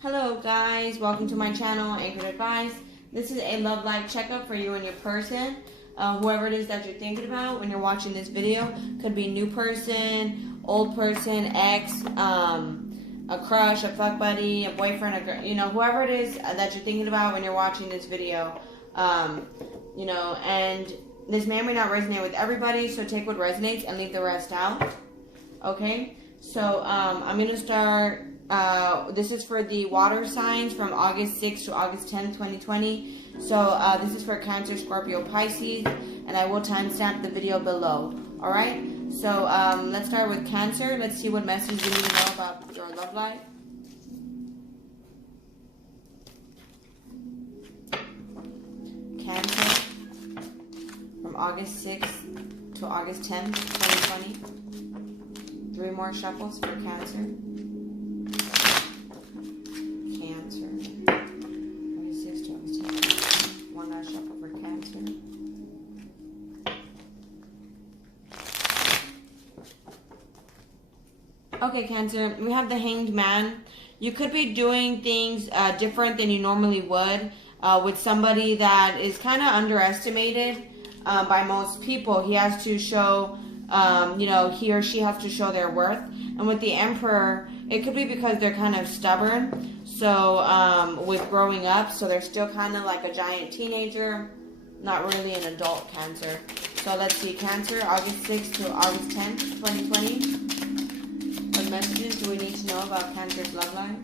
Hello guys, welcome to my channel, Anchoredadvice. This is a love life checkup for you and your person. Whoever it is that you're thinking about when you're watching this video. Could be new person, old person, ex, a crush, a fuck buddy, a boyfriend, a girl, whoever it is that you're thinking about when you're watching this video. And this may or may not resonate with everybody, so take what resonates and leave the rest out. Okay, so I'm going to start. This is for the water signs from August 6th to August 10th, 2020. So this is for Cancer, Scorpio, Pisces, and I will timestamp the video below. Alright, so let's start with Cancer. Let's see what message you need to know about your love life. Cancer, from August 6th to August 10th, 2020. 3 more shuffles for Cancer. Okay, Cancer, we have the Hanged Man. You could be doing things different than you normally would with somebody that is kind of underestimated by most people. He has to show, he or she has to show their worth. And with the Emperor, it could be because they're kind of stubborn. So with growing up, so they're still kind of like a giant teenager, not really an adult, Cancer. So let's see, Cancer, August 6th to August 10th, 2020. What messages do we need to know about Cancer's love life?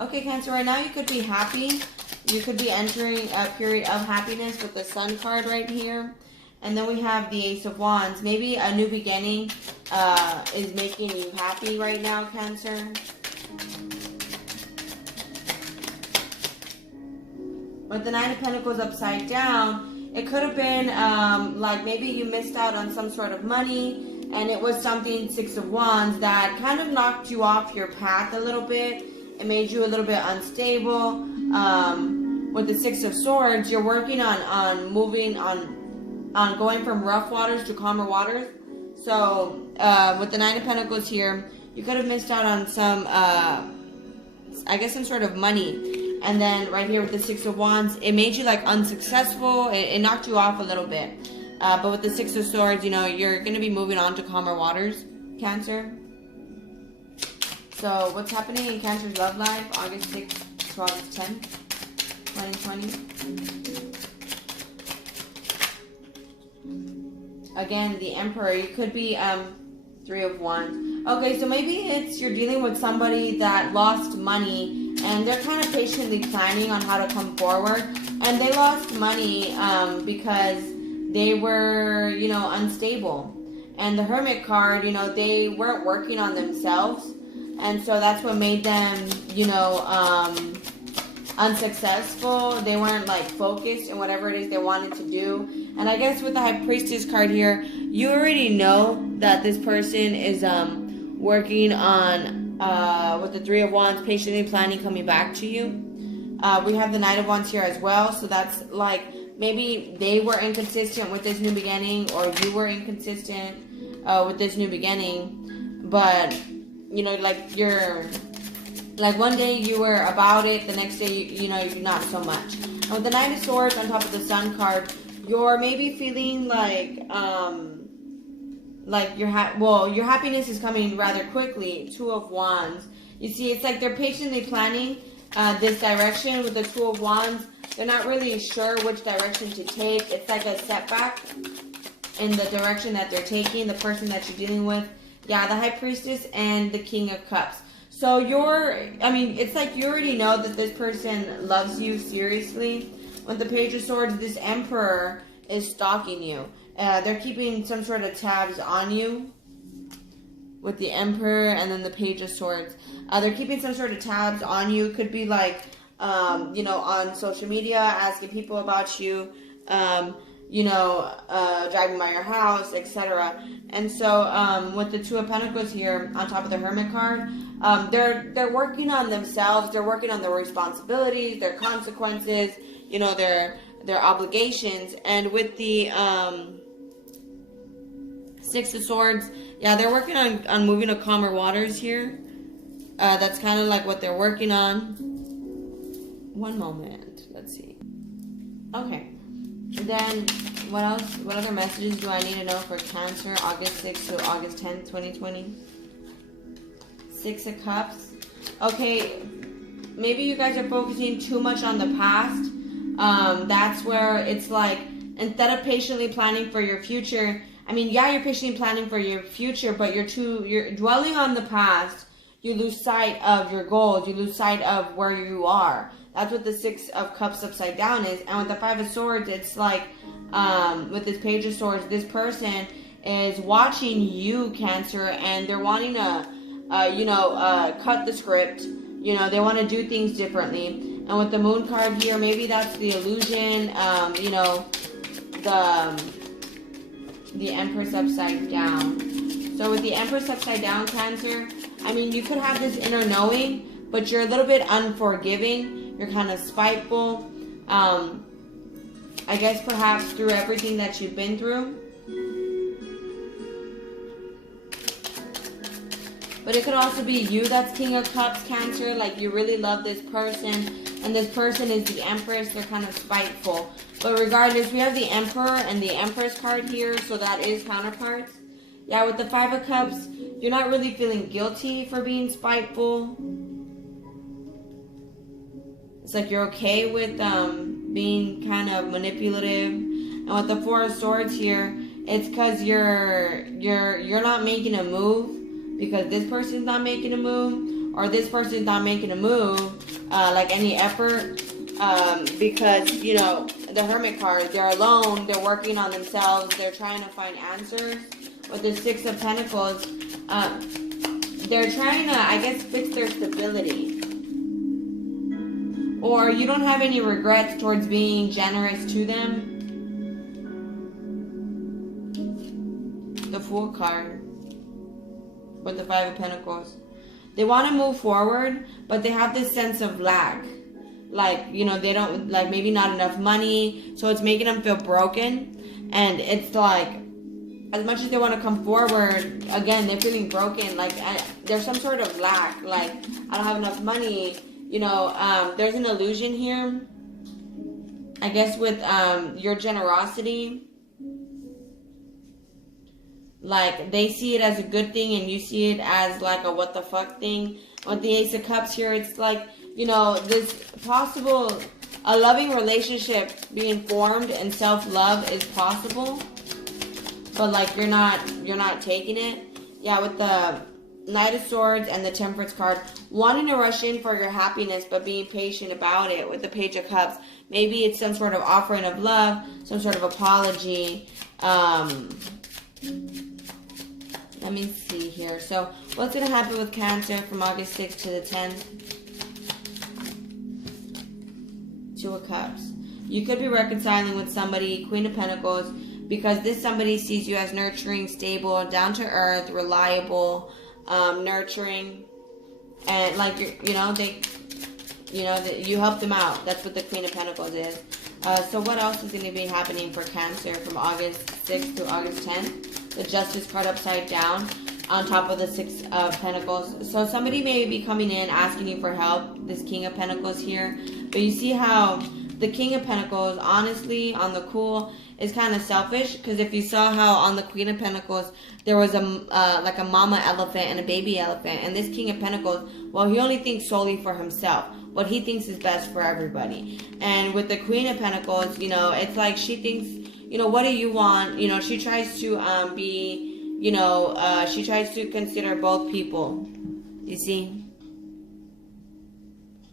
Okay, Cancer, right now you could be happy. You could be entering a period of happiness with the Sun card right here. And then we have the Ace of Wands. Maybe a new beginning is making you happy right now, Cancer. With the Nine of Pentacles upside down, it could have been like maybe you missed out on some sort of money. And it was something, Six of Wands, that kind of knocked you off your path a little bit. It made you a little bit unstable. With the Six of Swords, you're working on moving on going from rough waters to calmer waters. So with the Nine of Pentacles here, you could have missed out on some, I guess, some sort of money. And then right here with the Six of Wands, it made you like unsuccessful. It knocked you off a little bit. But with the Six of Swords, you're going to be moving on to calmer waters, Cancer. So what's happening in Cancer's love life, August 6th to August 10th, 2020? Again, the Emperor, you could be 3 of Wands. Okay, so maybe you're dealing with somebody that lost money, and they're kind of patiently planning on how to come forward. And they lost money because they were, unstable. And the Hermit card, they weren't working on themselves. And so that's what made them, unsuccessful. They weren't, focused in whatever it is they wanted to do. And I guess with the High Priestess card here, you already know that this person is working on, with the Three of Wands, patiently planning coming back to you. We have the Knight of Wands here as well. So that's maybe they were inconsistent with this new beginning, or you were inconsistent with this new beginning. But, one day you were about it, the next day, you're not so much. And with the Knight of Swords on top of the Sun card, you're maybe feeling your happiness is coming rather quickly. Two of Wands. You see, it's like they're patiently planning this direction with the Two of Wands. They're not really sure which direction to take. It's like a setback in the direction that they're taking, the person that you're dealing with. Yeah, the High Priestess and the King of Cups. So it's like you already know that this person loves you seriously. With the Page of Swords, this Emperor is stalking you. They're keeping some sort of tabs on you. With the Emperor and then the Page of Swords. They're keeping some sort of tabs on you. Could be on social media, asking people about you, driving by your house, etc. And so, with the Two of Pentacles here on top of the Hermit card, they're working on themselves. They're working on their responsibilities, their consequences, their obligations. And with the Six of Swords, yeah, they're working on moving to calmer waters here. That's kind of like what they're working on. One moment. Let's see. Okay. Then, what else? What other messages do I need to know for Cancer, August 6th to August 10th, 2020? Six of Cups. Okay, maybe you guys are focusing too much on the past. That's where it's like, instead of patiently planning for your future, I mean, yeah, you're patiently planning for your future, but you're dwelling on the past. You lose sight of your goals. You lose sight of where you are. That's what the Six of Cups upside down is. And with the Five of Swords, it's like, with this Page of Swords, this person is watching you, Cancer, and they're wanting to, cut the script. You know, they want to do things differently. And with the Moon card here, maybe that's the illusion, the Empress upside down. So with the Empress upside down, Cancer, I mean, you could have this inner knowing, but you're a little bit unforgiving. You're kind of spiteful. I guess perhaps through everything that you've been through. But it could also be you that's King of Cups, Cancer. Like, you really love this person, and this person is the Empress. They're kind of spiteful. But regardless, we have the Emperor and the Empress card here, so that is counterparts. Yeah, with the Five of Cups, you're not really feeling guilty for being spiteful. It's like you're okay with being kind of manipulative. And with the Four of Swords here, it's because you're not making a move because this person's not making a move, or this person's not making a move, like any effort, because, you know, the Hermit card, they're alone, they're working on themselves, they're trying to find answers. With the Six of Pentacles, they're trying to, I guess, fix their stability. Or you don't have any regrets towards being generous to them. The Fool card with the Five of Pentacles. They want to move forward, but they have this sense of lack. Like, you know, they don't, like, maybe not enough money, so it's making them feel broken. And it's like, as much as they want to come forward, again, they're feeling broken. Like, there's some sort of lack. Like, I don't have enough money. You know, there's an illusion here. I guess with your generosity. Like, they see it as a good thing and you see it as like a what the fuck thing. With the Ace of Cups here, it's like, you know, this possible, a loving relationship being formed and self-love is possible. But like, you're not taking it. Yeah, with the Knight of Swords and the Temperance card, wanting to rush in for your happiness but being patient about it. With the Page of Cups, maybe it's some sort of offering of love, some sort of apology. Let me see here. So what's going to happen with Cancer from August 6th to the 10th? Two of Cups. You could be reconciling with somebody, Queen of Pentacles, because this somebody sees you as nurturing, stable, down to earth, reliable, nurturing, and like, you know, you help them out. That's what the Queen of Pentacles is. So what else is going to be happening for Cancer from August 6th to August 10th? The Justice card upside down on top of the Six of Pentacles. So somebody may be coming in asking you for help, this King of Pentacles here. But you see how the King of Pentacles, honestly, on the cool, is kind of selfish. Because if you saw how on the Queen of Pentacles, there was like a mama elephant and a baby elephant. And this King of Pentacles, well, he only thinks solely for himself. What he thinks is best for everybody. And with the Queen of Pentacles, you know, it's like she thinks, you know, what do you want? You know, she tries to be, you know, she tries to consider both people. You see?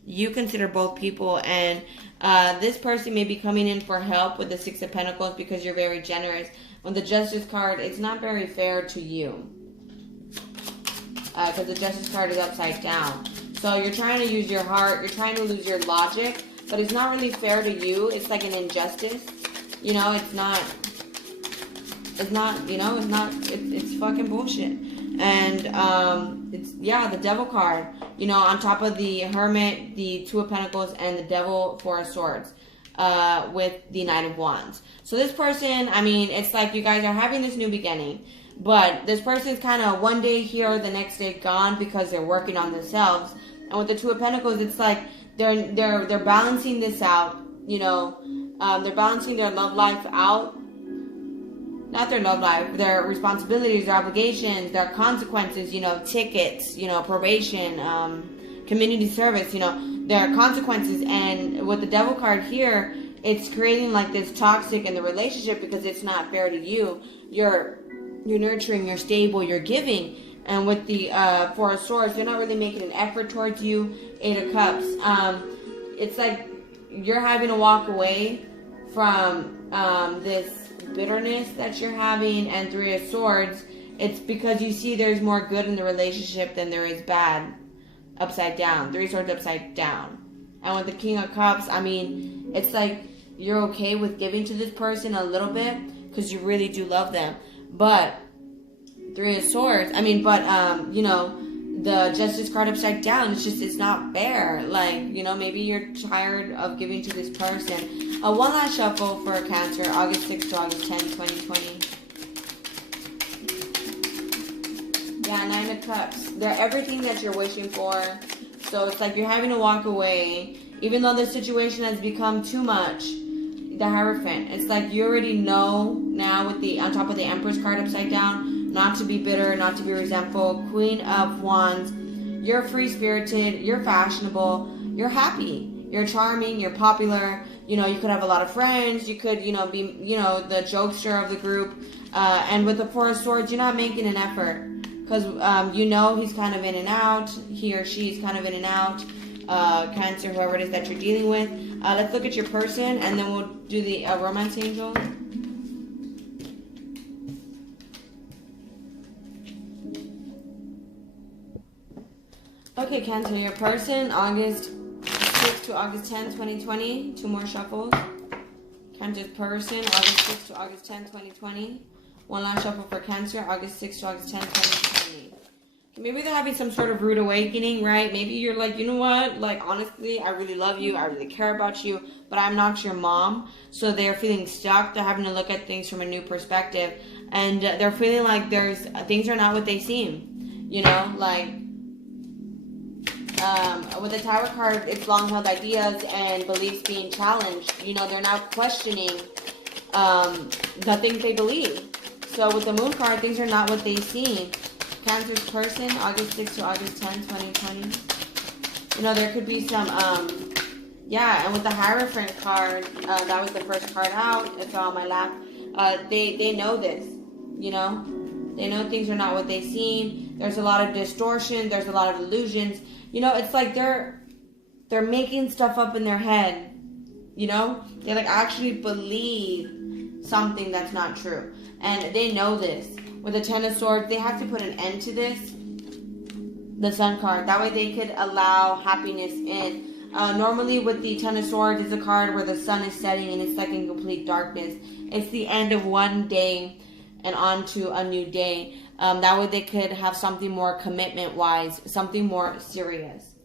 You consider both people, and this person may be coming in for help with the Six of Pentacles because you're very generous. On the Justice card, it's not very fair to you. Because the Justice card is upside down. So you're trying to use your heart, you're trying to lose your logic, but it's not really fair to you. It's like an injustice. You know, it's fucking bullshit. And, it's, yeah, the Devil card, you know, on top of the Hermit, the Two of Pentacles, and the Devil, Four of Swords, with the Knight of Wands. So this person, I mean, it's like you guys are having this new beginning, But this person's kind of one day here, the next day gone because they're working on themselves. And with the Two of Pentacles, it's like they're balancing this out. You know, they're balancing their love life out. Not their love life, their responsibilities, their obligations, their consequences. You know, tickets. You know, probation, community service. You know, their consequences. And with the Devil card here, it's creating like this toxic in the relationship because it's not fair to you. You're nurturing, you're stable, you're giving. And with the Four of Swords, they're not really making an effort towards you. Eight of Cups. It's like you're having to walk away from this bitterness that you're having. And Three of Swords, it's because you see there's more good in the relationship than there is bad. Upside down. Three of Swords upside down. And with the King of Cups, I mean, it's like you're okay with giving to this person a little bit because you really do love them. But Three of Swords, you know, the Justice card upside down, it's not fair. Like, you know, maybe you're tired of giving to this person. One last shuffle for Cancer, August 6th to August 10th, 2020. Yeah, Nine of Cups. They're everything that you're wishing for. So it's like you're having to walk away, even though the situation has become too much. The Hierophant. It's like you already know now with the on top of the Empress card upside down, not to be bitter, not to be resentful. Queen of Wands. You're free-spirited, you're fashionable, you're happy, you're charming, you're popular. You know, you could have a lot of friends, you could, you know, be, you know, the jokester of the group. And with the Four of Swords, you're not making an effort. Because, you know, he's kind of in and out. He or she's kind of in and out. Cancer, whoever it is that you're dealing with. Let's look at your person, and then we'll do the romance angel. Okay, Cancer, your person, August 6th to August 10th, 2020. Two more shuffles. Cancer's person, August 6th to August 10th, 2020. One last shuffle for Cancer, August 6th to August 10th, 2020. Maybe they're having some sort of rude awakening, right? Maybe you're like, you know what? Like, honestly, I really love you. I really care about you. But I'm not your mom. So they're feeling stuck. They're having to look at things from a new perspective. And they're feeling like things are not what they seem. You know, like, with the Tower card, it's long-held ideas and beliefs being challenged. You know, they're now questioning the things they believe. So with the Moon card, things are not what they seem. Cancer's person, August 6th to August 10th, 2020. You know, there could be some, and with the Hierophant card, that was the first card out. It fell on my lap. They know this, you know. They know things are not what they seem. There's a lot of distortion. There's a lot of illusions. You know, it's like they're making stuff up in their head, you know. They like actually believe something that's not true. And they know this. With the Ten of Swords, they have to put an end to this. The Sun card. That way they could allow happiness in. Normally with the Ten of Swords, it's a card where the sun is setting and it's like in complete darkness. It's the end of one day and on to a new day. That way they could have something more commitment-wise, something more serious.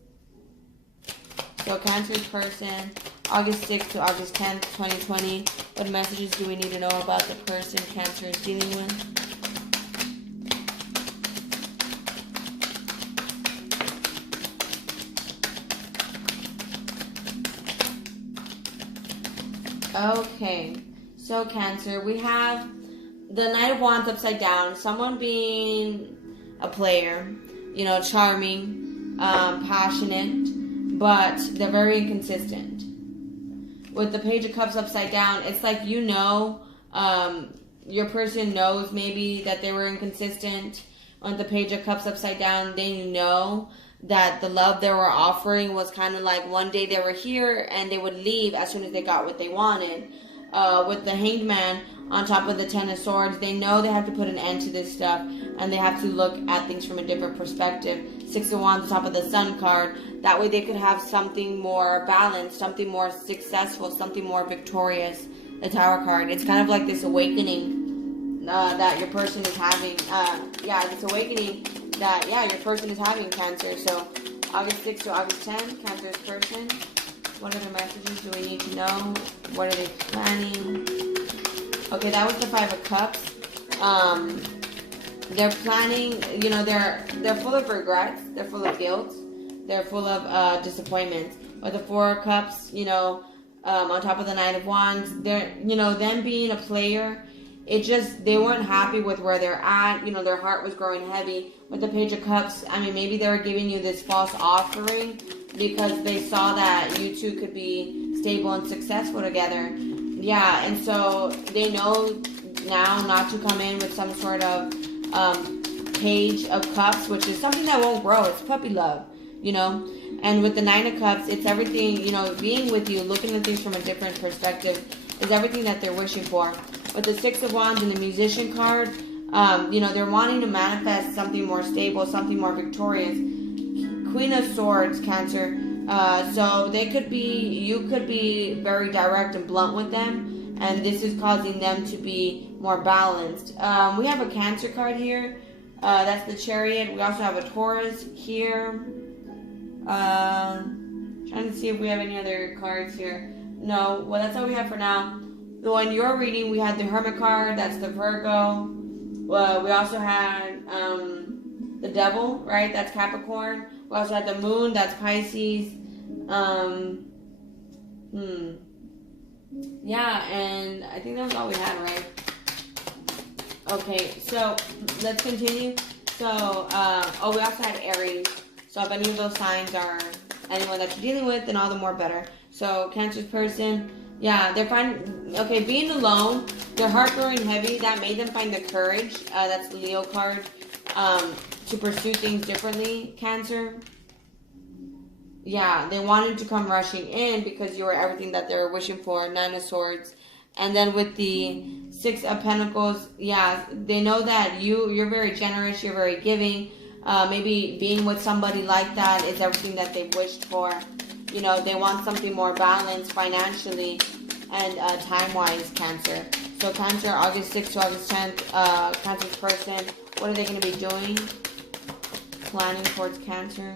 So Cancer's person, August 6th to August 10th, 2020. What messages do we need to know about the person Cancer is dealing with? Okay, so Cancer, we have the Knight of Wands upside down. Someone being a player, you know, charming, passionate, but they're very inconsistent. With the Page of Cups upside down, it's like, you know, your person knows maybe that they were inconsistent. On the Page of Cups upside down, they know that the love they were offering was kind of like one day they were here and they would leave as soon as they got what they wanted. With the Hanged Man on top of the Ten of Swords, they know they have to put an end to this stuff and they have to look at things from a different perspective. Six of Wands on top of the Sun card. That way they could have something more balanced, something more successful, something more victorious. The Tower card. It's kind of like this awakening that your person is having. This awakening that, your person is having, Cancer. So August 6th to August 10th, Cancer's person. What other messages do we need to know? What are they planning? Okay, that was the Five of Cups. they're planning, you know, they're full of regrets, they're full of guilt, they're full of disappointments. With the Four of Cups, you know, on top of the Knight of Wands, they're, you know, them being a player, it just, they weren't happy with where they're at. You know, their heart was growing heavy. With the Page of Cups, I mean, maybe they were giving you this false offering because they saw that you two could be stable and successful together. Yeah, and so they know now not to come in with some sort of Page of Cups, which is something that won't grow. It's puppy love, you know. And with the Nine of Cups, it's everything, you know, being with you, looking at things from a different perspective is everything that they're wishing for. With the Six of Wands and the Musician card, you know, they're wanting to manifest something more stable, something more victorious. Queen of Swords, Cancer. So they could be, you could be very direct and blunt with them, and this is causing them to be more balanced. We have a Cancer card here. That's the Chariot. We also have a Taurus here. Trying to see if we have any other cards here. No, well, that's all we have for now. The one you're reading, we had the Hermit card. That's the Virgo. Well, we also had the Devil, right? That's Capricorn. We also had the Moon. That's Pisces. Yeah, and I think that was all we had, right? Okay, so let's continue. So, oh, we also had Aries. So if any of those signs are anyone that you're dealing with, then all the more better. So Cancer's person, yeah, they're fine. Okay, being alone, their heart growing heavy, that made them find the courage. That's the Leo card. To pursue things differently, Cancer. Yeah, they wanted to come rushing in because you were everything that they were wishing for. Nine of Swords. And then with the Six of Pentacles, yeah, they know that you're very generous, you're very giving. Maybe being with somebody like that is everything that they've wished for. You know, they want something more balanced financially and time-wise, Cancer. So Cancer, August 6th to August 10th, Cancer's person, what are they going to be doing? Planning towards Cancer.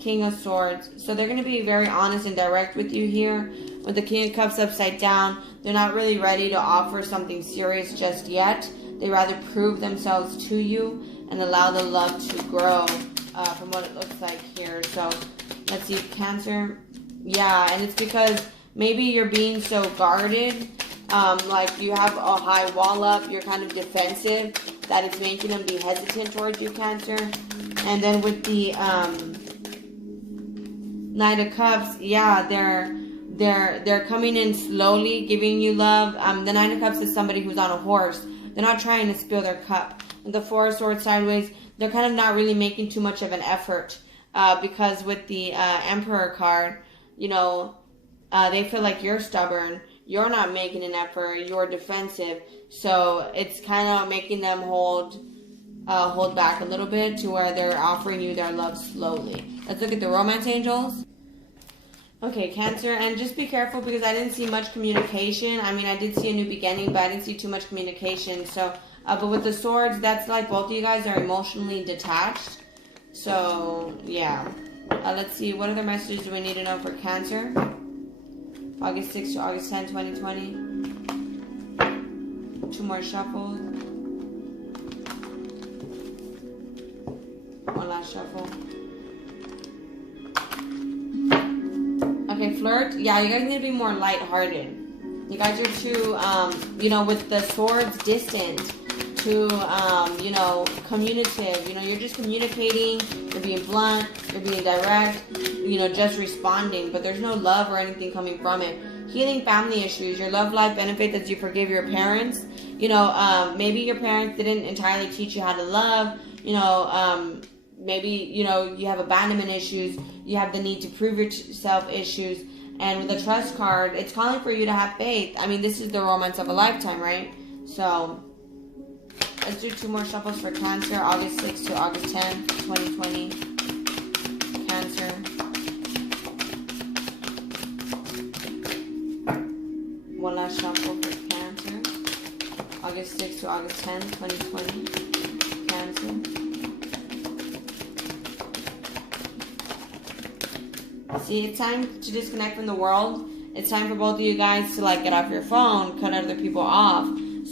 King of Swords. So they're going to be very honest and direct with you here. With the King of Cups upside down, they're not really ready to offer something serious just yet. They rather prove themselves to you and allow the love to grow from what it looks like here. So let's see, Cancer. Yeah, and it's because maybe you're being so guarded, like you have a high wall up, you're kind of defensive, that it's making them be hesitant towards you, Cancer. And then with the Knight of Cups, yeah, they're coming in slowly, giving you love. The Nine of Cups is somebody who's on a horse. They're not trying to spill their cup. And the Four of Swords sideways, they're kind of not really making too much of an effort. Because with the Emperor card, you know, they feel like you're stubborn. You're not making an effort. You're defensive. So it's kind of making them hold back a little bit to where they're offering you their love slowly. Let's look at the Romance Angels. Okay, Cancer, and just be careful because I didn't see much communication. I mean, I did see a new beginning, but I didn't see too much communication. So, but with the Swords, that's like both of you guys are emotionally detached. So, yeah. Let's see, what other messages do we need to know for Cancer? August 6th to August 10th, 2020. 2 more shuffles. 1 last shuffle. Okay, Flirt. Yeah, you guys need to be more lighthearted. You guys are too, you know, with the Swords, distant, too, you know, communicative. You know, you're just communicating, you're being blunt, you're being direct, you know, just responding, but there's no love or anything coming from it. Healing family issues. Your love life benefits as you forgive your parents. You know, maybe your parents didn't entirely teach you how to love. You know, maybe, you know, you have abandonment issues. You have the need to prove yourself issues. And with the Trust card, it's calling for you to have faith. I mean, this is the romance of a lifetime, right? So, let's do 2 more shuffles for Cancer. August 6th to August 10th, 2020. Cancer. One last shuffle for Cancer. August 6th to August 10th, 2020. Cancer. See, it's time to disconnect from the world. It's time for both of you guys to, like, get off your phone, cut other people off.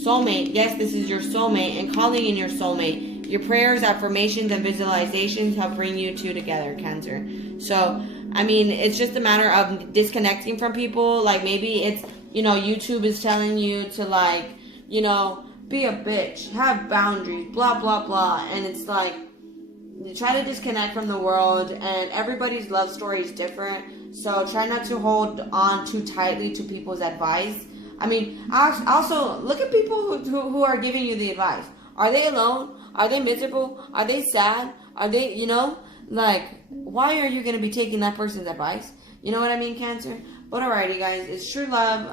soulmate. Yes, this is your soulmate, and calling in your soulmate. Your prayers, affirmations, and visualizations help bring you two together, Cancer. So, I mean, it's just a matter of disconnecting from people. Like, maybe it's, YouTube is telling you to, like, be a bitch, have boundaries, blah, blah, blah. And it's like, you try to disconnect from the world, and everybody's love story is different. So try not to hold on too tightly to people's advice. I mean, also look at people who are giving you the advice. Are they alone? Are they miserable? Are they sad? Are they, like, why are you going to be taking that person's advice? You know what I mean, Cancer? But alrighty, guys, it's true love.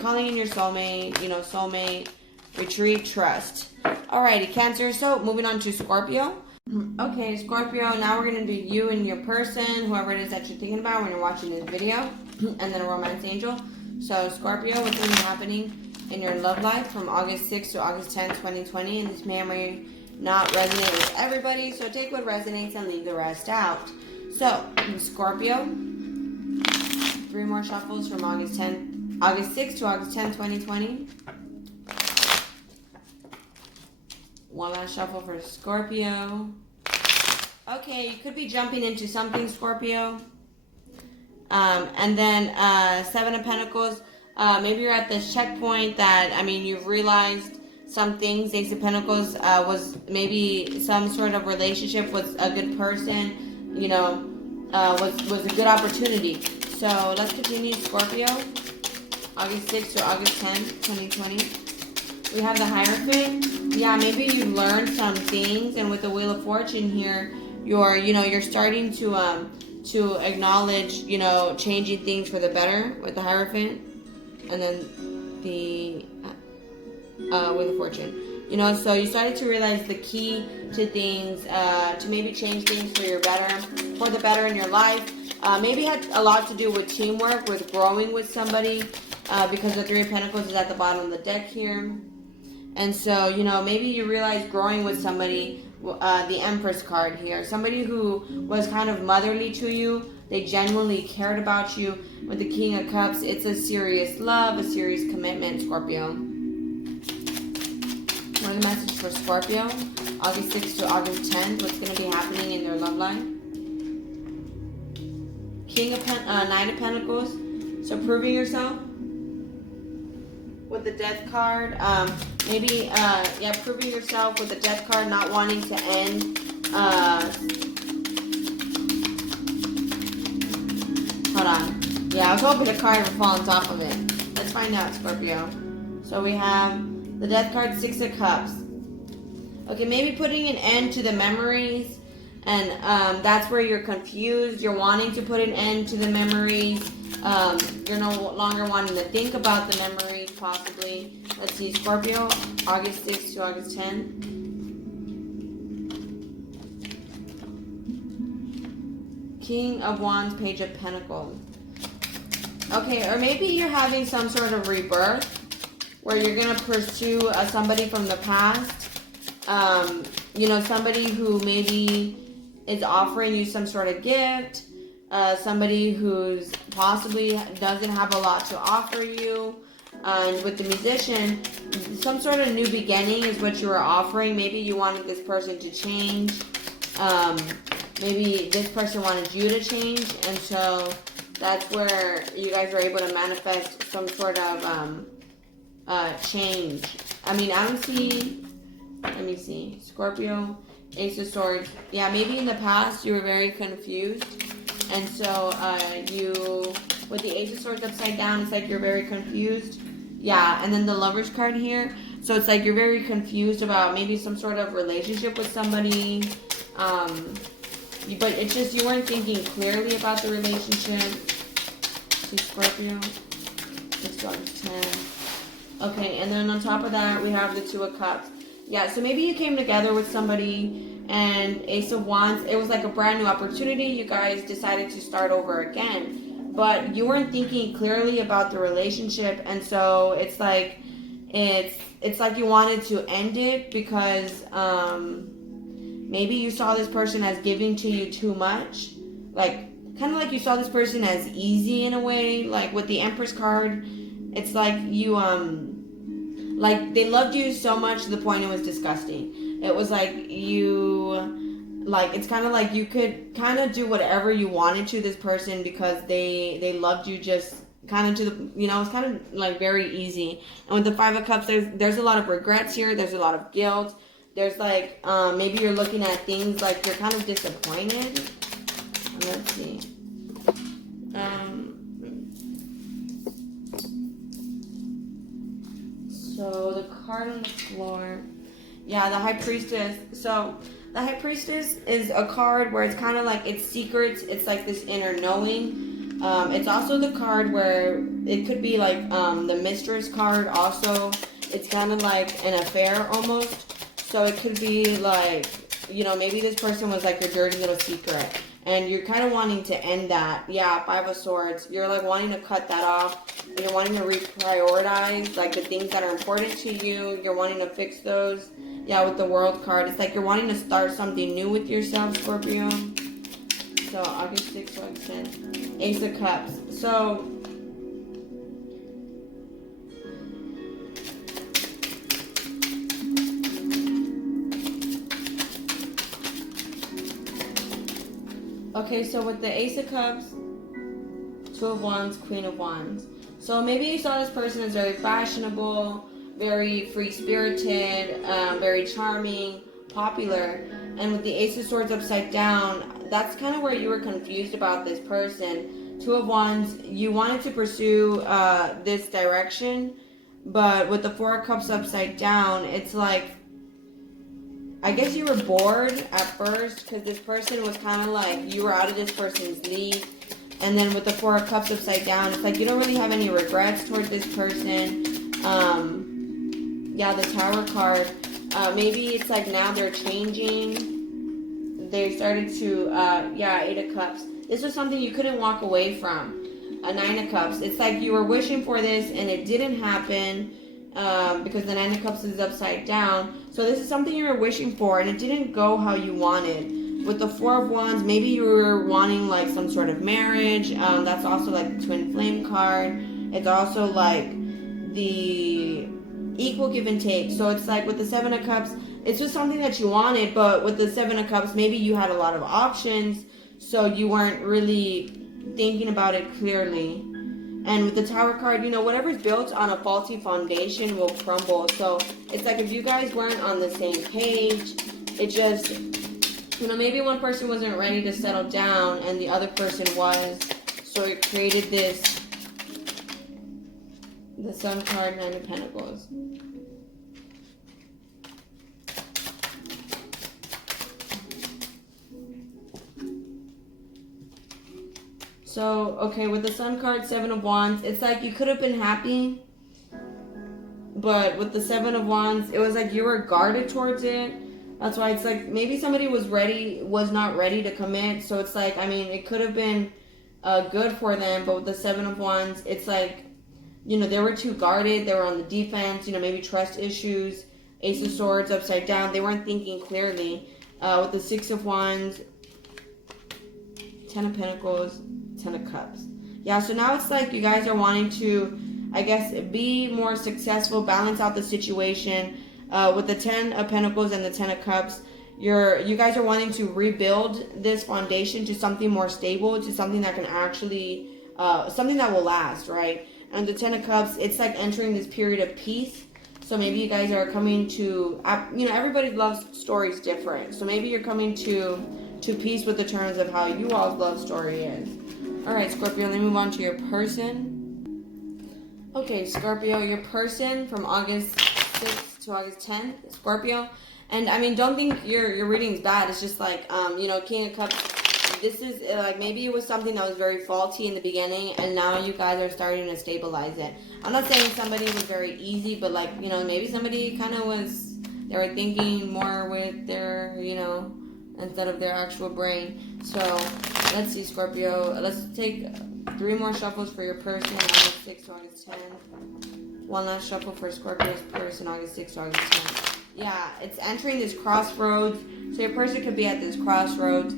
Calling in your soulmate, soulmate, retreat, trust. Alrighty, Cancer. So moving on to Scorpio. Okay, Scorpio, now we're going to do you and your person, whoever it is that you're thinking about when you're watching this video, and then a romance angel. So Scorpio, what's going to be happening in your love life from August 6th to August 10th, 2020, and this may or may not resonate with everybody, so take what resonates and leave the rest out. So, Scorpio, 3 more shuffles from August 6th to August 10th, 2020. One last shuffle for Scorpio. Okay, you could be jumping into something, Scorpio. And then 7 of Pentacles. Maybe you're at this checkpoint that, you've realized some things. Ace of Pentacles was maybe some sort of relationship with a good person, was a good opportunity. So let's continue, Scorpio. August 6th to August 10th, 2020. We have the Hierophant. Yeah, maybe you've learned some things, and with the Wheel of Fortune here, you're starting to acknowledge, changing things for the better with the Hierophant, and then the Wheel of Fortune. So you started to realize the key to things, to maybe change things for the better in your life. Maybe had a lot to do with teamwork, with growing with somebody, because the 3 of Pentacles is at the bottom of the deck here. And so, maybe you realize growing with somebody, the Empress card here, somebody who was kind of motherly to you, they genuinely cared about you. With the King of Cups, it's a serious love, a serious commitment, Scorpio. What is the message for Scorpio? August 6th to August 10th, what's going to be happening in their love life? Knight of Pentacles, so proving yourself. With the Death card, proving yourself with the Death card, not wanting to end. Hold on. Yeah, I was hoping the card would fall on top of it. Let's find out, Scorpio. So we have the Death card, 6 of Cups. Okay, maybe putting an end to the memories, and that's where you're confused. You're wanting to put an end to the memories. You're no longer wanting to think about the memories, possibly. Let's see, Scorpio, August 6th to August 10th. King of Wands, Page of Pentacles. Okay, or maybe you're having some sort of rebirth where you're going to pursue somebody from the past. Somebody who maybe is offering you some sort of gift. Somebody who's possibly doesn't have a lot to offer you. And with the Musician, some sort of new beginning is what you were offering. Maybe you wanted this person to change. Maybe this person wanted you to change. And so that's where you guys were able to manifest some sort of change. I don't see... Let me see. Scorpio, Ace of Swords. Yeah, maybe in the past you were very confused. And so you, with the Ace of Swords upside down, it's like you're very confused. Yeah, and then the Lover's card here. So it's like you're very confused about maybe some sort of relationship with somebody. But it's just you weren't thinking clearly about the relationship. See, Scorpio. 6 August 10. Okay, and then on top of that, we have the 2 of Cups. Yeah, so maybe you came together with somebody and Ace of Wands, it was like a brand new opportunity. You guys decided to start over again. But you weren't thinking clearly about the relationship, and so it's like you wanted to end it because maybe you saw this person as giving to you too much. Like kind of like you saw this person as easy in a way. Like with the Empress card, it's like you like they loved you so much to the point it was disgusting. It was like it's kind of like you could kind of do whatever you wanted to this person because they loved you just kind of to the, it's kind of like very easy. And with the Five of Cups, there's a lot of regrets here. There's a lot of guilt. There's like, maybe you're looking at things like you're kind of disappointed. Let's see. So the card on the floor. Yeah, the High Priestess. So the High Priestess is a card where it's kind of like it's secrets. It's like this inner knowing. It's also the card where it could be like the Mistress card also. It's kind of like an affair almost. So it could be like, maybe this person was like your dirty little secret. And you're kind of wanting to end that. Yeah, Five of Swords. You're like wanting to cut that off. You're wanting to reprioritize like the things that are important to you. You're wanting to fix those. Yeah, with the World card. It's like you're wanting to start something new with yourself, Scorpio. So August 6th, August 10th. Ace of Cups. So okay, so with the Ace of Cups, Two of Wands, Queen of Wands. So maybe you saw this person as very fashionable, very free-spirited, very charming, popular. And with the Ace of Swords upside down, that's kind of where you were confused about this person. Two of Wands, you wanted to pursue this direction, but with the Four of Cups upside down, it's like, I guess you were bored at first because this person was kind of like, you were out of this person's league. And then with the Four of Cups upside down, it's like you don't really have any regrets towards this person. Yeah, the Tower card. Maybe it's like now they're changing. They started to, Eight of Cups. This was something you couldn't walk away from. A Nine of Cups. It's like you were wishing for this and it didn't happen. Because the Nine of Cups is upside down. So this is something you were wishing for and it didn't go how you wanted. With the Four of Wands, maybe you were wanting like some sort of marriage. That's also like the Twin Flame card. It's also like the equal give and take. So it's like with the Seven of Cups, it's just something that you wanted. But with the Seven of Cups, maybe you had a lot of options. So you weren't really thinking about it clearly. And with the Tower card, whatever's built on a faulty foundation will crumble. So it's like if you guys weren't on the same page, it just, maybe one person wasn't ready to settle down and the other person was. So it created this, the Sun card, Nine of Pentacles. So, okay, with the Sun card, Seven of Wands, it's like you could have been happy, but with the Seven of Wands, it was like you were guarded towards it. That's why it's like maybe somebody was not ready to commit. So it's like, it could have been good for them, but with the Seven of Wands, it's like, they were too guarded. They were on the defense, maybe trust issues. Ace of Swords upside down. They weren't thinking clearly. With the Six of Wands, Ten of Pentacles, Ten of Cups. Yeah, so now it's like you guys are wanting to, I guess, be more successful, balance out the situation. With the Ten of Pentacles and the Ten of Cups, you guys are wanting to rebuild this foundation to something more stable, to something that can actually, something that will last, right? And the Ten of Cups, it's like entering this period of peace. So maybe you guys are coming to, everybody loves stories different. So maybe you're coming to peace with the terms of how you all's love story is. All right, Scorpio, let me move on to your person. Okay, Scorpio, your person from August 6th to August 10th, Scorpio. And don't think your reading's bad. It's just like, King of Cups. This is like maybe it was something that was very faulty in the beginning, and now you guys are starting to stabilize it. I'm not saying somebody was very easy, but like, maybe somebody kind of was, they were thinking more with their, instead of their actual brain. So let's see, Scorpio. Let's take 3 more shuffles for your person, August 6th to August 10th. One last shuffle for Scorpio's person, August 6th to August 10th. Yeah, it's entering this crossroads. So your person could be at this crossroads.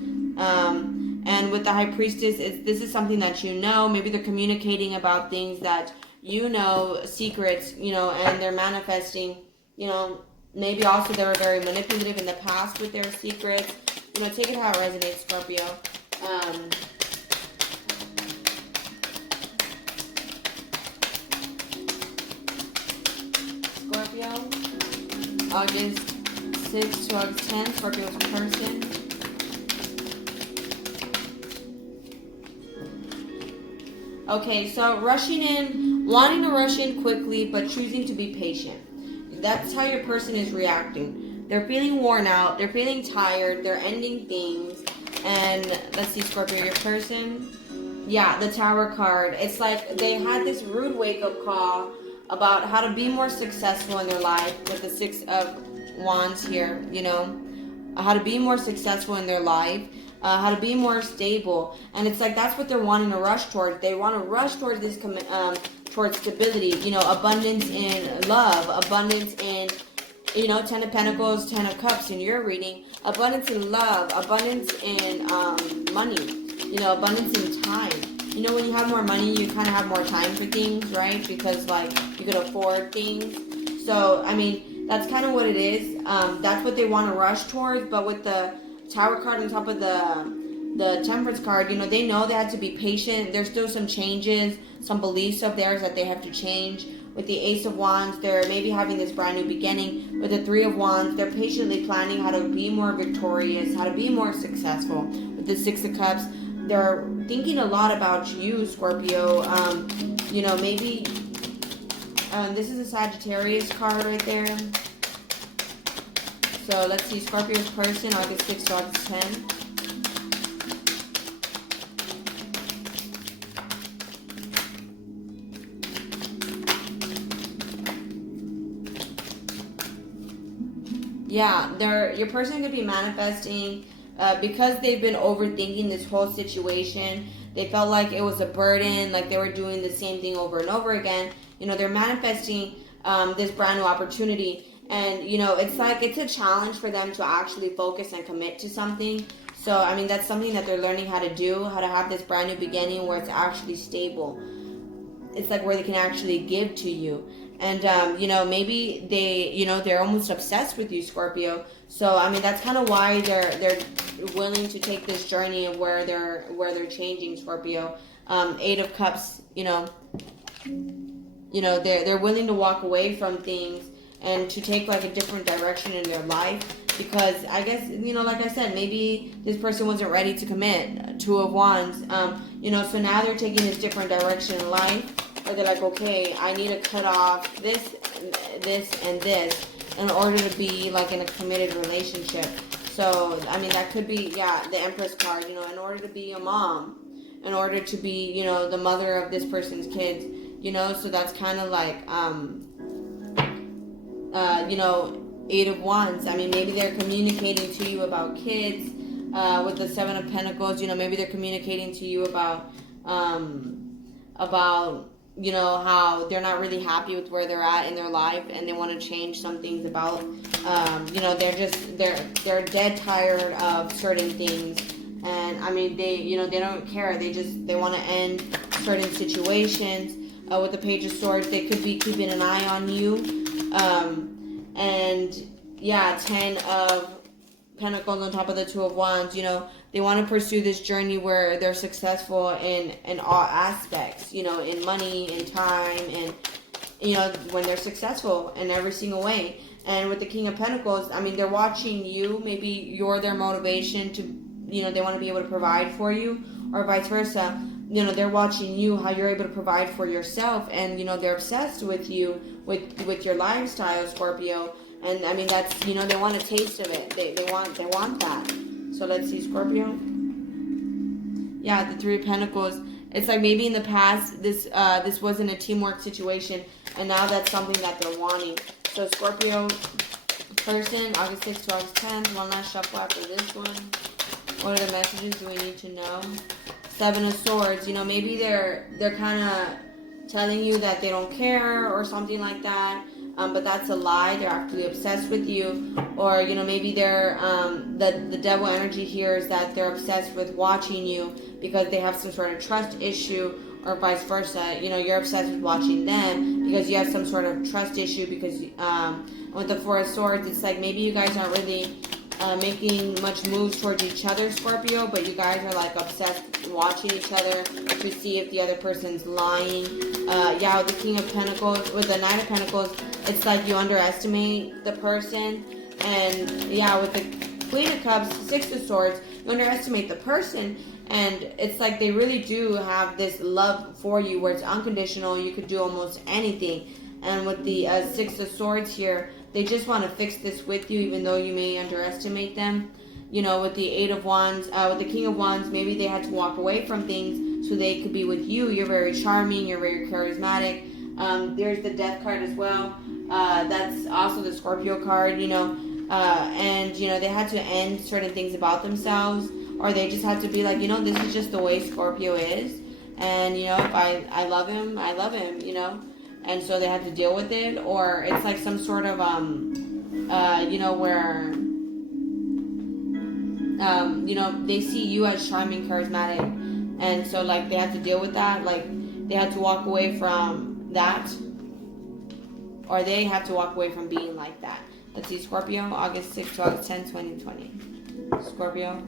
And with the High Priestess, this is something that maybe they're communicating about things that secrets, and they're manifesting, maybe also they were very manipulative in the past with their secrets. Take it how it resonates, Scorpio. Scorpio, August 6 to August 10, Scorpio's person. Okay, so rushing in, wanting to rush in quickly, but choosing to be patient. That's how your person is reacting. They're feeling worn out, they're feeling tired, they're ending things. And let's see, Scorpio, your person. Yeah, the Tower card. It's like they had this rude wake-up call about how to be more successful in their life with the Six of Wands here, how to be more successful in their life. How to be more stable, and it's like that's what they're wanting to rush towards. They want to rush towards this, towards stability. Abundance in love, abundance in, 10 of Pentacles, 10 of Cups in your reading, abundance in love, abundance in money, abundance in time. When you have more money, you kind of have more time for things, right? Because you could afford things. So that's kind of what it is. That's what they want to rush towards, but with the Tower card on top of the Temperance card, they know they have to be patient. There's still some changes, some beliefs of theirs that they have to change. With the Ace of Wands, they're maybe having this brand new beginning. With the Three of Wands, they're patiently planning how to be more victorious, how to be more successful. With the Six of Cups, they're thinking a lot about you, Scorpio. Maybe this is a Sagittarius card right there. So let's see, Scorpio's person, August 6 to August 10. Yeah, your person could be manifesting because they've been overthinking this whole situation. They felt like it was a burden, like they were doing the same thing over and over again. They're manifesting this brand new opportunity. And, it's a challenge for them to actually focus and commit to something. So, that's something that they're learning how to do, how to have this brand new beginning where it's actually stable. It's like where they can actually give to you. And, maybe they're almost obsessed with you, Scorpio. So, that's kind of why they're willing to take this journey of where they're changing, Scorpio. Eight of Cups, they're willing to walk away from things and to take a different direction in their life, because I guess, like I said, maybe this person wasn't ready to commit. Two of Wands, so now they're taking this different direction in life, where they're like, okay, I need to cut off this, and this in order to be in a committed relationship. So, that could be, the Empress card, in order to be a mom, in order to be, the mother of this person's kids, so that's kind of Eight of Wands. Maybe they're communicating to you about kids. With the Seven of Pentacles, maybe they're communicating to you about how they're not really happy with where they're at in their life, and they want to change some things about, they're dead tired of certain things, and they don't care. They want to end certain situations. With the Page of Swords, they could be keeping an eye on you. And 10 of Pentacles on top of the Two of Wands, they want to pursue this journey where they're successful in all aspects, in money, in time, and, when they're successful in every single way. And with the King of Pentacles, they're watching you. Maybe you're their motivation to, they want to be able to provide for you, or vice versa. They're watching you, how you're able to provide for yourself, and, they're obsessed with you, with your lifestyle, Scorpio. And, that's, they want a taste of it. They want that. So let's see, Scorpio. Yeah, the Three of Pentacles. It's like maybe in the past, this wasn't a teamwork situation, and now that's something that they're wanting. So Scorpio person, August 6th to August 10th. One last shuffle after this one. What are the messages do we need to know? Seven of Swords, maybe they're kind of telling you that they don't care or something like that, but that's a lie. They're actually obsessed with you. Or, maybe they're, the devil energy here is that they're obsessed with watching you because they have some sort of trust issue, or vice versa. You know, you're obsessed with watching them because you have some sort of trust issue. Because with the Four of Swords, it's like maybe you guys aren't really making much moves towards each other, Scorpio, but you guys are like obsessed watching each other to see if the other person's lying. Yeah, with the King of Pentacles, with the Knight of Pentacles, it's like you underestimate the person. And yeah, with the Queen of Cups, Six of Swords, you underestimate the person. And it's like they really do have this love for you where it's unconditional. You could do almost anything. And with the Six of Swords here, they just want to fix this with you, even though you may underestimate them. You know, with the Eight of Wands, with the King of Wands, maybe they had to walk away from things so they could be with you. You're very charming. You're very charismatic. There's the Death card as well. That's also the Scorpio card, you know. And, you know, they had to end certain things about themselves. Or they just had to be like, you know, this is just the way Scorpio is. And, you know, if I love him, I love him, you know. And so they had to deal with it. Or it's like some sort of, you know, where, you know, they see you as charming, charismatic. And so, like, they had to deal with that. Like, they had to walk away from that. Or they have to walk away from being like that. Let's see, Scorpio, August 6th to August 10th, 2020. Scorpio.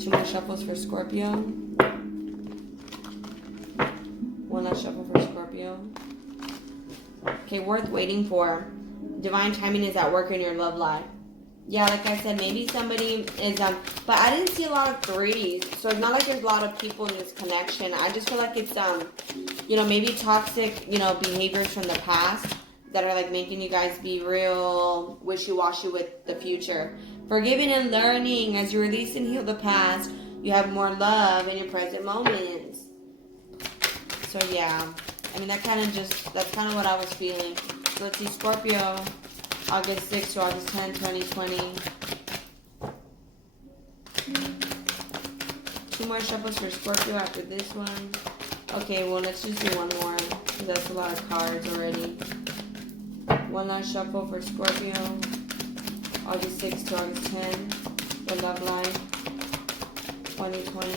Two more shuffles for Scorpio. One last shuffle for Scorpio. Okay, worth waiting for. Divine timing is at work in your love life. Yeah, like I said, maybe somebody is, but I didn't see a lot of threes. So it's not like there's a lot of people in this connection. I just feel like it's, you know, maybe toxic, you know, behaviors from the past that are like making you guys be real wishy-washy with the future. Forgiving and learning. As you release and heal the past, you have more love in your present moments. So yeah, I mean, that's kind of what I was feeling. So let's see, Scorpio, August 6th to August 10th, 2020. Two more shuffles for Scorpio after this one. Okay, well, let's just do one more, because that's a lot of cards already. One last shuffle for Scorpio, August 6th to August 10th, the love life, 2020.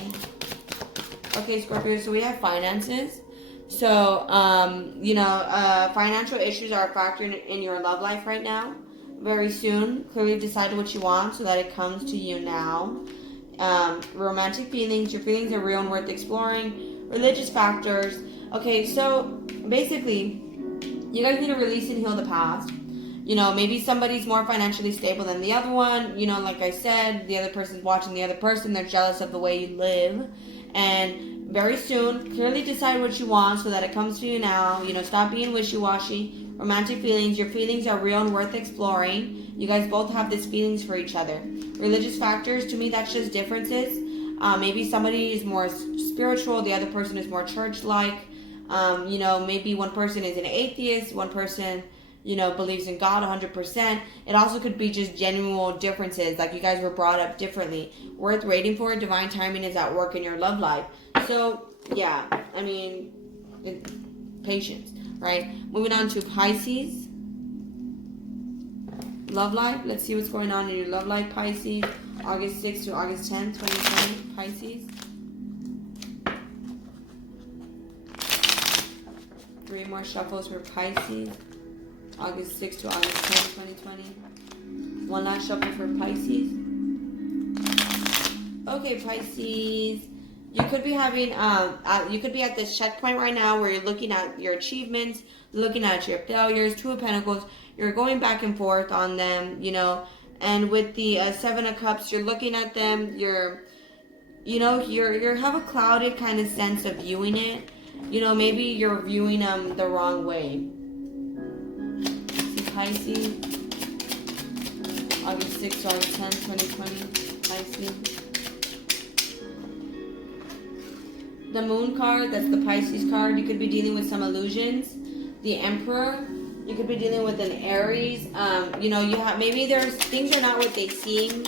Okay, Scorpio, so we have finances. So, you know, financial issues are a factor in your love life right now. Very soon, clearly decide what you want so that it comes to you now. Romantic feelings. Your feelings are real and worth exploring. Religious factors. Okay, so basically, you guys need to release and heal the past. You know, maybe somebody's more financially stable than the other one. You know, like I said, the other person's watching the other person. They're jealous of the way you live. And very soon, clearly decide what you want so that it comes to you now. You know, stop being wishy-washy. Romantic feelings. Your feelings are real and worth exploring. You guys both have these feelings for each other. Religious factors, to me, that's just differences. Maybe somebody is more spiritual. The other person is more church-like. You know, maybe one person is an atheist. One person, you know, believes in God 100%. It also could be just genuine differences. Like you guys were brought up differently. Worth waiting for. Divine timing is at work in your love life. So, yeah, I mean, patience, right? Moving on to Pisces. Love life. Let's see what's going on in your love life, Pisces. August 6th to August 10th, 2020, Pisces. Three more shuffles for Pisces. August 6th to August 10th, 2020. One last shuffle for Pisces. Okay, Pisces. You could be having, you could be at this checkpoint right now where you're looking at your achievements, looking at your failures. Two of Pentacles. You're going back and forth on them, you know. And with the Seven of Cups, you're looking at them. You're have a clouded kind of sense of viewing it. You know, maybe you're viewing them the wrong way. See, Pisces. August 6th to August 10th, 2020. Pisces. The Moon card, that's the Pisces card. You could be dealing with some illusions. The Emperor. You could be dealing with an Aries. You know, you have, maybe there's things are not what they seem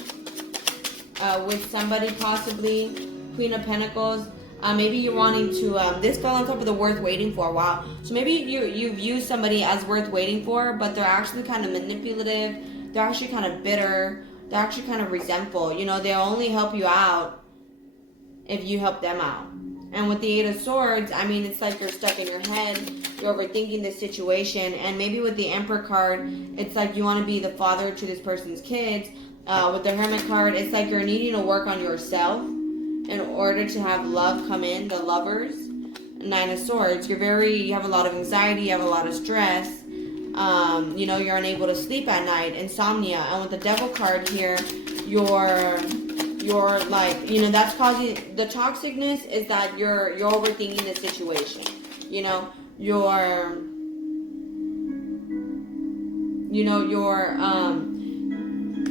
with somebody possibly. Queen of Pentacles. Maybe you're wanting to, this fell on top of the worth waiting for. Wow. So maybe you view somebody as worth waiting for, but they're actually kind of manipulative. They're actually kind of bitter. they're actually kind of resentful. You know, they'll only help you out if you help them out. And with the Eight of Swords, I mean, it's like you're stuck in your head. You're overthinking the situation. And maybe with the Emperor card, it's like you want to be the father to this person's kids. With the Hermit card, it's like you're needing to work on yourself in order to have love come in, the Lovers. Nine of Swords, you have a lot of anxiety, you have a lot of stress. You know, you're unable to sleep at night, insomnia. And with the Devil card here, you're like, you know, that's causing the toxicness is that you're overthinking the situation. You know,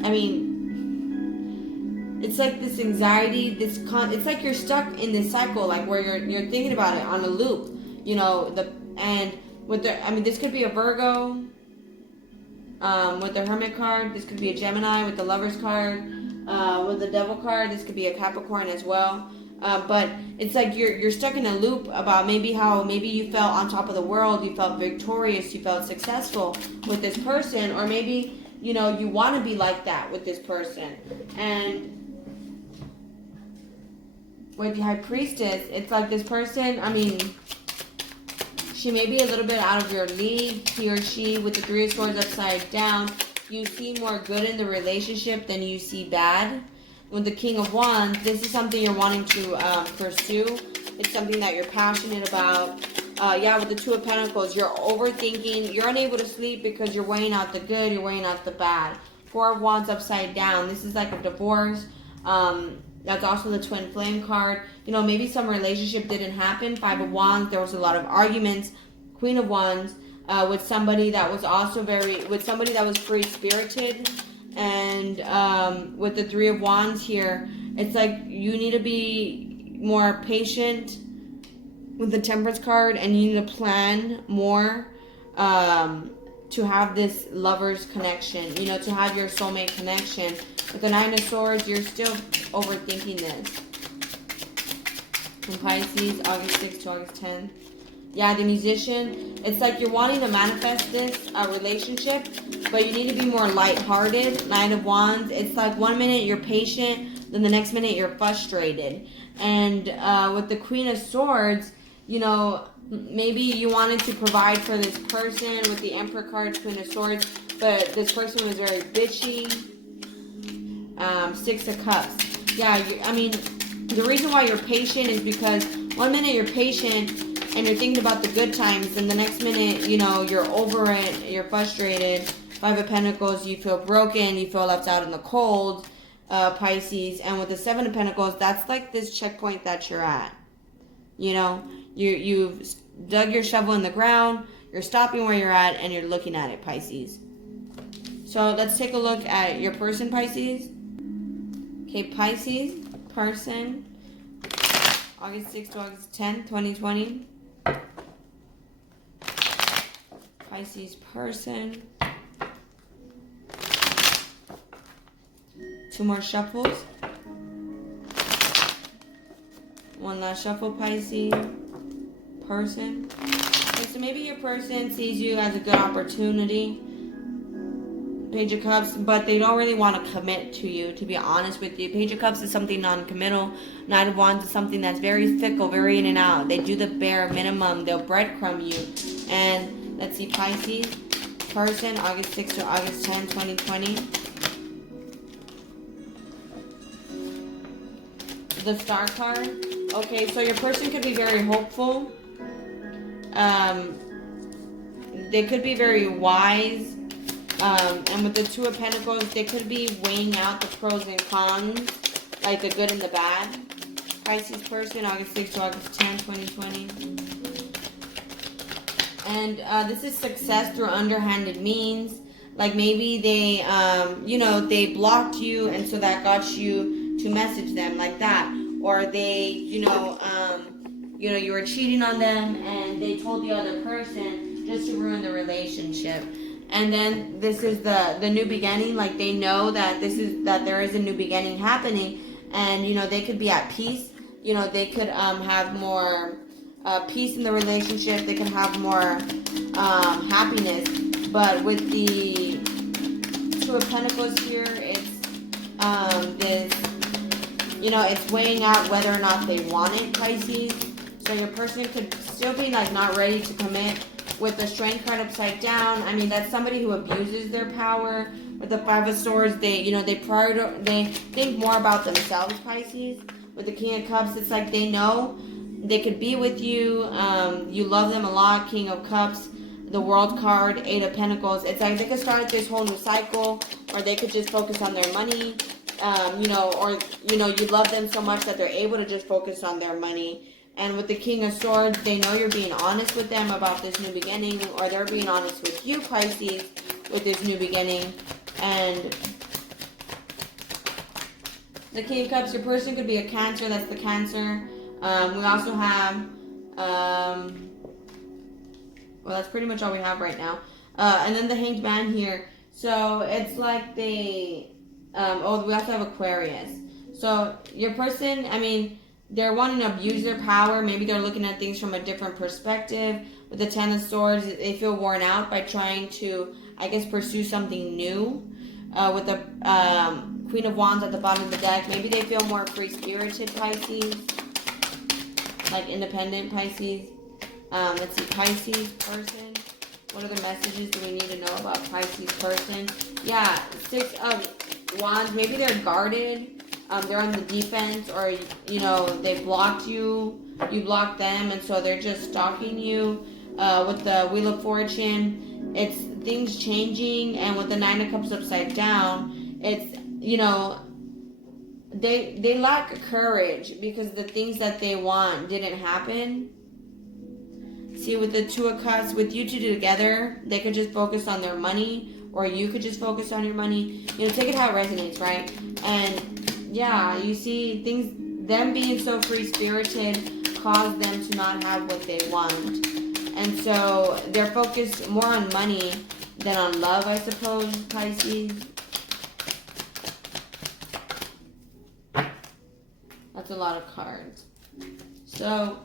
I mean, it's like this anxiety, it's like you're stuck in this cycle, like where you're thinking about it on a loop. You know, this could be a Virgo. With the Hermit card, this could be a Gemini. With the Lovers card, with the Devil card, this could be a Capricorn as well. But it's like you're stuck in a loop about maybe you felt on top of the world, you felt victorious, you felt successful with this person, or maybe, you know, you want to be like that with this person. And with the High Priestess, it's like this person, I mean, she may be a little bit out of your league, he or she. With the Three of Swords upside down, you see more good in the relationship than you see bad. With the King of Wands, this is something you're wanting to pursue. It's something that you're passionate about. With the Two of Pentacles, you're overthinking. You're unable to sleep because you're weighing out the good, you're weighing out the bad. Four of Wands upside down. This is like a divorce. That's also the Twin Flame card. You know, maybe some relationship didn't happen. Five of Wands, there was a lot of arguments. Queen of Wands, with somebody that was free-spirited. And with the Three of Wands here, it's like you need to be more patient with the Temperance card, and you need to plan more to have this Lover's connection, you know, to have your soulmate connection. With the Nine of Swords, you're still overthinking this. In Pisces, August 6th to August 10th. Yeah, the Musician, it's like you're wanting to manifest this relationship, but you need to be more lighthearted. Nine of Wands, it's like 1 minute you're patient, then the next minute you're frustrated. And with the Queen of Swords, you know, maybe you wanted to provide for this person with the Emperor card, Queen of Swords, but this person was very bitchy. Six of Cups. Yeah, I mean, the reason why you're patient is because 1 minute you're patient and you're thinking about the good times, and the next minute, you know, you're over it, you're frustrated. Five of Pentacles, you feel broken, you feel left out in the cold, Pisces. And with the Seven of Pentacles, that's like this checkpoint that you're at. You know, you've dug your shovel in the ground, you're stopping where you're at, and you're looking at it, Pisces. So let's take a look at your person, Pisces. Okay, Pisces, person, August 6th to August 10th, 2020. Pisces, person. 2 more shuffles. One last shuffle, Pisces, person. Okay, so maybe your person sees you as a good opportunity. Page of Cups, but they don't really want to commit to you, to be honest with you. Page of Cups is something non-committal. Nine of Wands is something that's very fickle, very in and out. They do the bare minimum. They'll breadcrumb you. And let's see, Pisces, person, August 6th to August 10th, 2020. The Star card. Okay, so your person could be very hopeful. They could be very wise. And with the Two of Pentacles, they could be weighing out the pros and cons, like the good and the bad. Pisces person, August 6th to August 10th, 2020. And this is success through underhanded means. Like maybe they, they blocked you, and so that got you to message them like that. Or they, you were cheating on them, and they told the other person just to ruin the relationship. And then this is the new beginning. Like they know that there is a new beginning happening, and they could be at peace. They could have more peace in the relationship. They can have more happiness. But with the Two of Pentacles here, This, it's weighing out whether or not they want it, Pisces. So your person could still be like not ready to commit. With the Strength card upside down, I mean, that's somebody who abuses their power. With the Five of Swords, they think more about themselves, Pisces. With the King of Cups, it's like they know they could be with you. You love them a lot. King of Cups, the World card, Eight of Pentacles. It's like they could start this whole new cycle, or they could just focus on their money. You love them so much that they're able to just focus on their money. And with the King of Swords, they know you're being honest with them about this new beginning, or they're being honest with you, Pisces, with this new beginning. And the King of Cups, your person could be a Cancer. That's the Cancer. We also have, well, that's pretty much all we have right now. And then the Hanged Man here. So it's like they, we also have Aquarius. So your person, I mean, they're wanting to abuse their power. Maybe they're looking at things from a different perspective. With the Ten of Swords, they feel worn out by trying to, I guess, pursue something new. With the Queen of Wands at the bottom of the deck, maybe they feel more free-spirited, Pisces. Like independent Pisces. Let's see, Pisces person. What other messages do we need to know about Pisces person? Yeah, Six of Wands. Maybe they're guarded. They're on the defense, or, they blocked you. You blocked them, and so they're just stalking you. With the Wheel of Fortune, it's things changing. And with the Nine of Cups upside down, it's, they lack courage because the things that they want didn't happen. See, with the Two of Cups, with you two together, they could just focus on their money, or you could just focus on your money. Take it how it resonates, right? And yeah, you see things, them being so free-spirited caused them to not have what they want. And so they're focused more on money than on love, I suppose, Pisces. That's a lot of cards. So,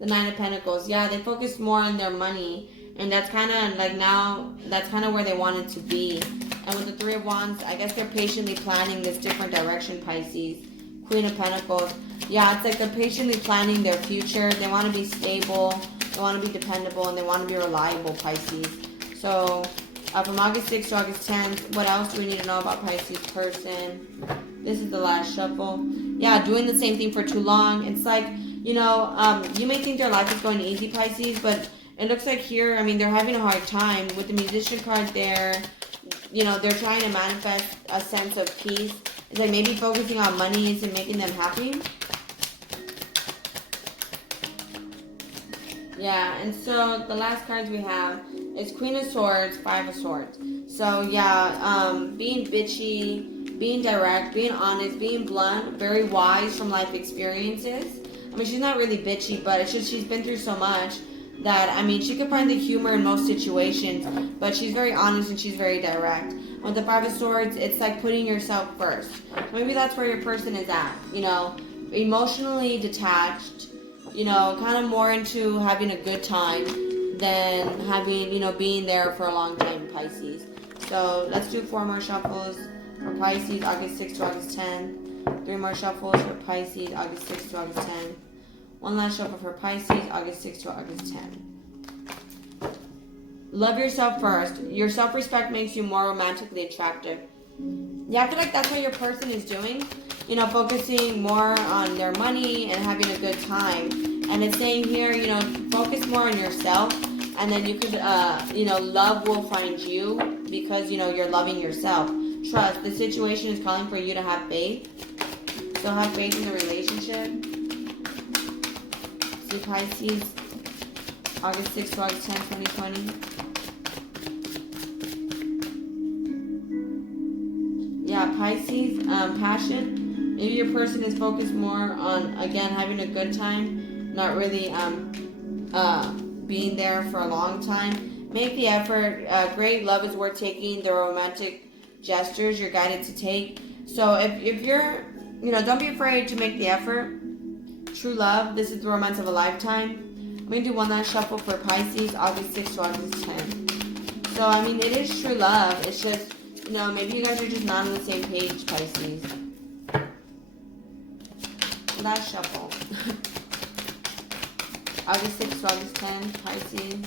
the Nine of Pentacles. Yeah, they focus more on their money. And that's kind of like now, that's kind of where they wanted to be. And with the Three of Wands, I guess they're patiently planning this different direction, Pisces. Queen of Pentacles. Yeah, it's like they're patiently planning their future. They want to be stable. They want to be dependable. And they want to be reliable, Pisces. So, from August 6th to August 10th, what else do we need to know about Pisces person? This is the last shuffle. Yeah, doing the same thing for too long. It's like, you may think their life is going easy, Pisces, but it looks like here, I mean, they're having a hard time. With the Musician card there, they're trying to manifest a sense of peace. It's like maybe focusing on money isn't making them happy. Yeah, and so the last cards we have is Queen of Swords, Five of Swords. So yeah, being bitchy, being direct, being honest, being blunt, very wise from life experiences. I mean, she's not really bitchy, but it's just she's been through so much that, I mean, she can find the humor in most situations, but she's very honest and she's very direct. With the Five of Swords, it's like putting yourself first. Maybe that's where your person is at, emotionally detached, kind of more into having a good time than having, being there for a long time, Pisces. So let's do 4 more shuffles for Pisces, August 6th to August 10th. 3 more shuffles for Pisces, August 6th to August 10th. One last shuffle for Pisces, August 6th to August 10th. Love yourself first. Your self-respect makes you more romantically attractive. Yeah, I feel like that's what your person is doing. Focusing more on their money and having a good time. And it's saying here, focus more on yourself. And then you could, love will find you because, you're loving yourself. Trust. The situation is calling for you to have faith. So have faith in the relationship. See, Pisces, August 6th to August 10th, 2020. Yeah, Pisces, passion. Maybe your person is focused more on, again, having a good time. Not really being there for a long time. Make the effort. Great love is worth taking. The romantic gestures you're guided to take. So if you're, don't be afraid to make the effort. True love. This is the romance of a lifetime. I'm going to do one last shuffle for Pisces, August 6th to August 10th. So, I mean, it is true love. It's just, No, maybe you guys are just not on the same page, Pisces. Last shuffle. August 6th to August 10th, Pisces.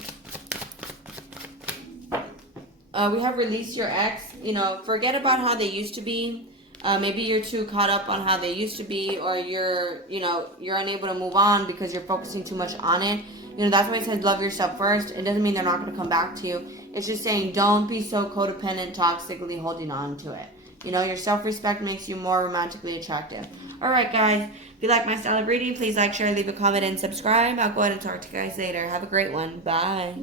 We have released your ex. You know, forget about how they used to be. Maybe you're too caught up on how they used to be, or you're unable to move on because you're focusing too much on it. You know, that's why it says love yourself first. It doesn't mean they're not going to come back to you. It's just saying don't be so codependent, toxically holding on to it. You know, your self-respect makes you more romantically attractive. All right, guys. If you like my style of reading, please like, share, leave a comment, and subscribe. I'll go ahead and talk to you guys later. Have a great one. Bye.